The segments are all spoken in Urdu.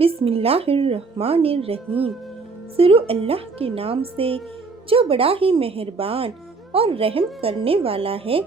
بسم اللہ الرحمن الرحیم۔ شروع اللہ کے نام سے جو بڑا ہی مہربان اور رحم کرنے والا ہے۔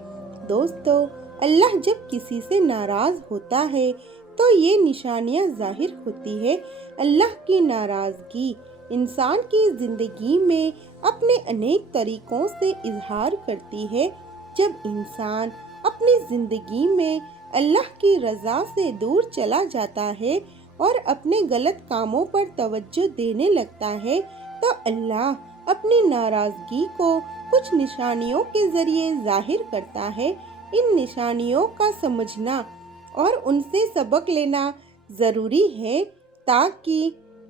دوستو، اللہ جب کسی سے ناراض ہوتا ہے تو یہ نشانیاں ظاہر ہوتی ہے۔ اللہ کی ناراضگی انسان کی زندگی میں اپنے انیک طریقوں سے اظہار کرتی ہے۔ جب انسان اپنی زندگی میں اللہ کی رضا سے دور چلا جاتا ہے اور اپنے غلط کاموں پر توجہ دینے لگتا ہے تو اللہ اپنی ناراضگی کو کچھ نشانیوں کے ذریعے ظاہر کرتا ہے۔ ان نشانیوں کا سمجھنا اور ان سے سبق لینا ضروری ہے تاکہ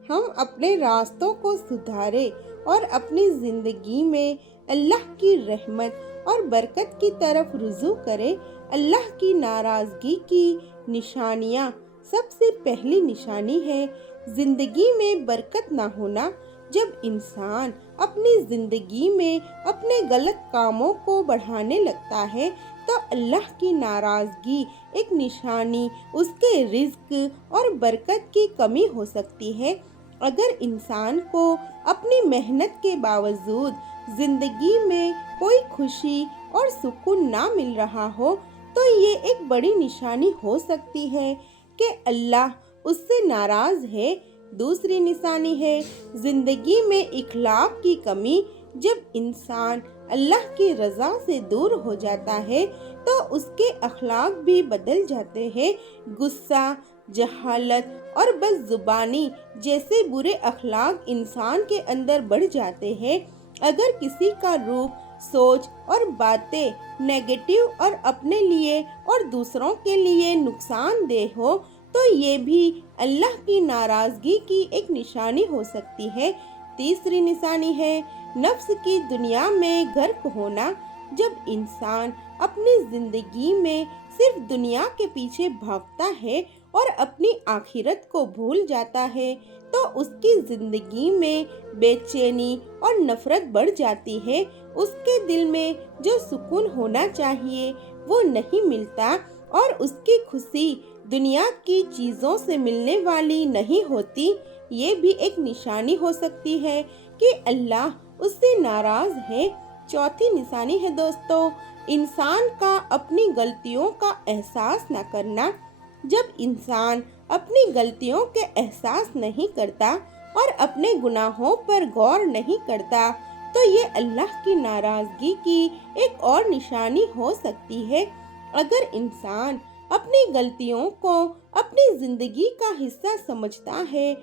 ہم اپنے راستوں کو سدھاریں اور اپنی زندگی میں اللہ کی رحمت اور برکت کی طرف رجوع کریں۔ اللہ کی ناراضگی کی نشانیاں۔ سب سے پہلی نشانی ہے زندگی میں برکت نہ ہونا۔ جب انسان اپنی زندگی میں اپنے غلط کاموں کو بڑھانے لگتا ہے تو اللہ کی ناراضگی ایک نشانی اس کے رزق اور برکت کی کمی ہو سکتی ہے۔ اگر انسان کو اپنی محنت کے باوجود زندگی میں کوئی خوشی اور سکون نہ مل رہا ہو تو یہ ایک بڑی نشانی ہو سکتی ہے کہ اللہ اس سے ناراض ہے۔ دوسری نشانی ہے زندگی میں اخلاق کی کمی۔ جب انسان اللہ کی رضا سے دور ہو جاتا ہے تو اس کے اخلاق بھی بدل جاتے ہیں۔ غصہ، جہالت اور بد زبانی جیسے برے اخلاق انسان کے اندر بڑھ جاتے ہیں۔ اگر کسی کا روپ، سوچ اور باتیں نیگیٹو اور اپنے لیے اور دوسروں کے لیے نقصان دہ ہو تو یہ بھی اللہ کی ناراضگی کی ایک نشانی ہو سکتی ہے۔ تیسری نشانی ہے نفس کی دنیا میں غرق ہونا۔ جب انسان اپنی زندگی میں صرف دنیا کے پیچھے بھاگتا ہے اور اپنی آخرت کو بھول جاتا ہے تو اس کی زندگی میں بے چینی اور نفرت بڑھ جاتی ہے۔ اس کے دل میں جو سکون ہونا چاہیے وہ نہیں ملتا اور اس کی خوشی دنیا کی چیزوں سے ملنے والی نہیں ہوتی۔ یہ بھی ایک نشانی ہو سکتی ہے کہ اللہ اس سے ناراض ہے۔ چوتھی نشانی ہے دوستو، انسان کا اپنی غلطیوں کا احساس نہ کرنا۔ جب انسان اپنی غلطیوں کے احساس نہیں کرتا اور اپنے گناہوں پر غور نہیں کرتا تو یہ اللہ کی ناراضگی کی ایک اور نشانی ہو سکتی ہے۔ اگر انسان اپنی غلطیوں کو اپنی زندگی کا حصہ سمجھتا ہے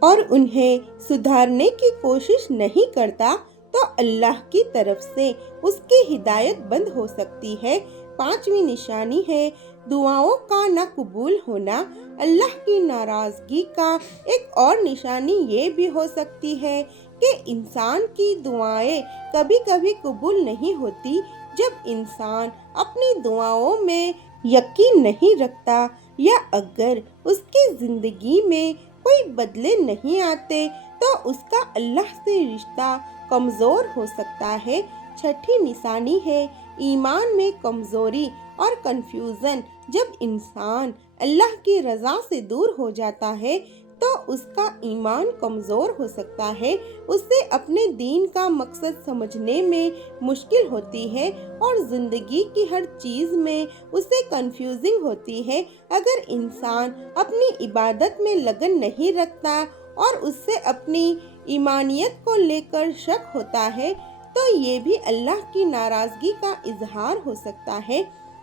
اور انہیں سدھارنے کی کوشش نہیں کرتا تو اللہ کی طرف سے اس کی ہدایت بند ہو سکتی ہے۔ پانچویں نشانی ہے دعاؤں کا نہ قبول ہونا۔ اللہ کی ناراضگی کا ایک اور نشانی یہ بھی ہو سکتی ہے کہ انسان کی دعائیں کبھی کبھی قبول نہیں ہوتی۔ جب انسان اپنی دعاؤں میں یقین نہیں رکھتا یا اگر اس کی زندگی میں کوئی بدلے نہیں آتے تو اس کا اللہ سے رشتہ کمزور ہو سکتا ہے۔ چھٹی نشانی ہے ایمان میں کمزوری اور کنفیوژن۔ جب انسان اللہ کی رضا سے دور ہو جاتا ہے تو اس کا ایمان کمزور ہو سکتا ہے۔ اسے اپنے دین کا مقصد سمجھنے میں مشکل ہوتی ہے اور زندگی کی ہر چیز میں اسے کنفیوزنگ ہوتی ہے۔ اگر انسان اپنی عبادت میں لگن نہیں رکھتا اور اس سے اپنی ایمانیت کو لے کر شک ہوتا ہے تو یہ بھی اللہ کی ناراضگی کا اظہار ہو سکتا ہے۔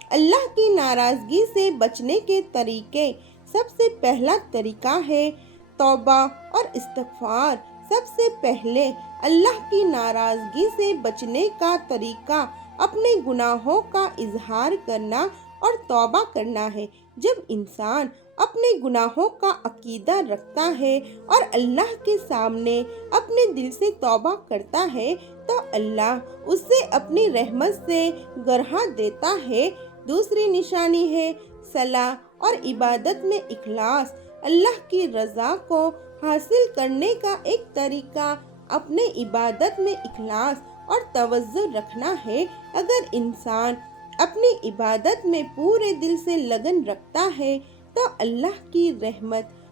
اللہ کی ناراضگی سے بچنے کے طریقے۔ سب سے پہلا طریقہ ہے توبہ اور استغفار۔ سب سے پہلے اللہ کی ناراضگی سے بچنے کا طریقہ اپنے گناہوں کا اظہار کرنا اور توبہ کرنا ہے۔ جب انسان اپنے گناہوں کا عقیدہ رکھتا ہے اور اللہ کے سامنے اپنے دل سے توبہ کرتا ہے تو اللہ اسے اپنی رحمت سے گرہ دیتا ہے۔ دوسری نشانی ہے صلاح اور عبادت میں اخلاص۔ اللہ کی رضا کو حاصل کرنے کا ایک طریقہ اپنے عبادت میں اخلاص اور توجہ رکھنا ہے۔ اگر انسان اپنی عبادت میں پورے دل سے لگن رکھتا ہے تو اللہ کی رحمت